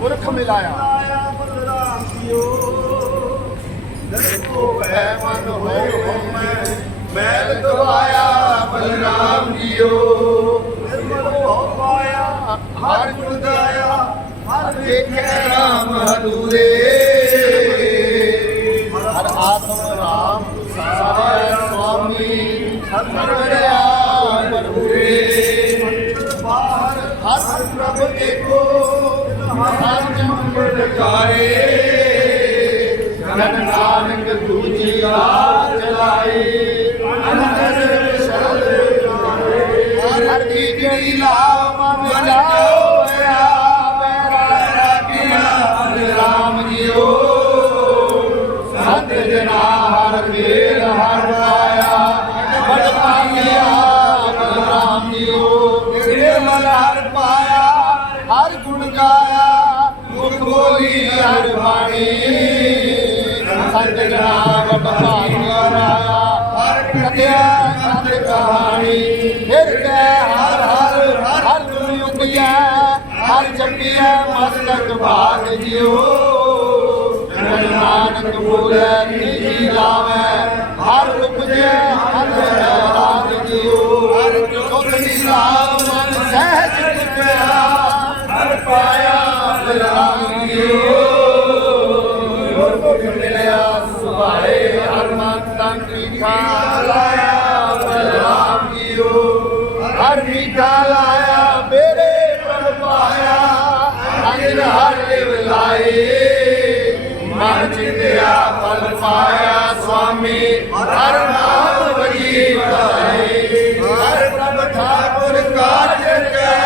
ਪੁਰਖ ਮਿਲਾਇਆ। ਬਲਰਾਮ ਜੀਓ ਦੇਖੋ ਭੈ ਮਨ ਹੋਇ ਮੈਂ ਮੈਲ ਗਵਾਇਆ ਬਲਰਾਮ ਜੀਓ। ਨਿਰਮਲ ਹੋ ਪਾਇਆ ਹਰ ਗੁਣ ਗਾਇਆ ਹਰ ਦੇਖੈ ਰਾਮ ਹਦੂਰੇ ਹਰ ਆਤਮ ਰਾਮ ਸਾਰਾ ਸੁਆਮੀ ਹਰ ਕਰਿਆ ਬਰੂਰੇ ਬਾਹਰ ਹਰ ਪ੍ਰਭ ਦੇਖੋ। ਕਾਰੇ ਜਨ ਨਾਨਕ ਦੂਜੀ ਰਾਹ ਚਲਾਏ ਅਨੰਦਰ ਸ਼ਬਦ ਹਰ ਹਰ ਕੀ ਜਿਹੜੀ ਲਾਮ ਮਨ ਜਾਓ ਪਿਆ ਜਨਾ ਹਰ ਮੇਲ ਹਰ ਪਾਇਆ ਬੜ ਪਾਇਆ ਹਰ ਕਥਿਆ ਕਹਾਣੀ। ਫਿਰ ਕੈ ਹਰ ਹਰ ਹਰ ਗੁਣ ਉਪਜੈ ਹਰ ਜਪਿਆ ਮਸਤਕ ਭਾਗ ਜਿਉ। ਨਾਨਕ ਬੋਲੇ ਨਿਜੀ ਲਾਵੇ, ਹਰ ਉਪਜੈ, ਹਰ ਰਾਗ ਜਿਉ। ਹਰ ਚੋਖੀ ਨਾਮ ਮਨ ਸਹਿਜ ਜਿਤਿਆ ਹਰ ਪਾਇਆ ਬਲਰਾਮ ਜਿਉ। ਗੁਰ ਮਿਲਿਆ ਸੁਭਾਏ ਮਨ ਤਨ ਮੀਠਾ ਲਾਇਆ ਬਲਰਾਮ ਜੀਓ ਹਰ ਮੀਠਾ ਲਾਇਆ ਮੇਰੇ ਪ੍ਰਭ ਪਾਇਆ ਅੰਗ ਹਰ ਲਿਵ ਲਾਏ ਮਨ ਚਿੰਤਿਆ ਫਲ ਪਾਇਆ ਸੁਆਮੀ ਹਰ ਨਾਮ ਵਜੀ ਵਧਾਏ ਹਰ ਪ੍ਰਭ ਠਾਕੁਰ ਕਾਜ ਕਹਿਆ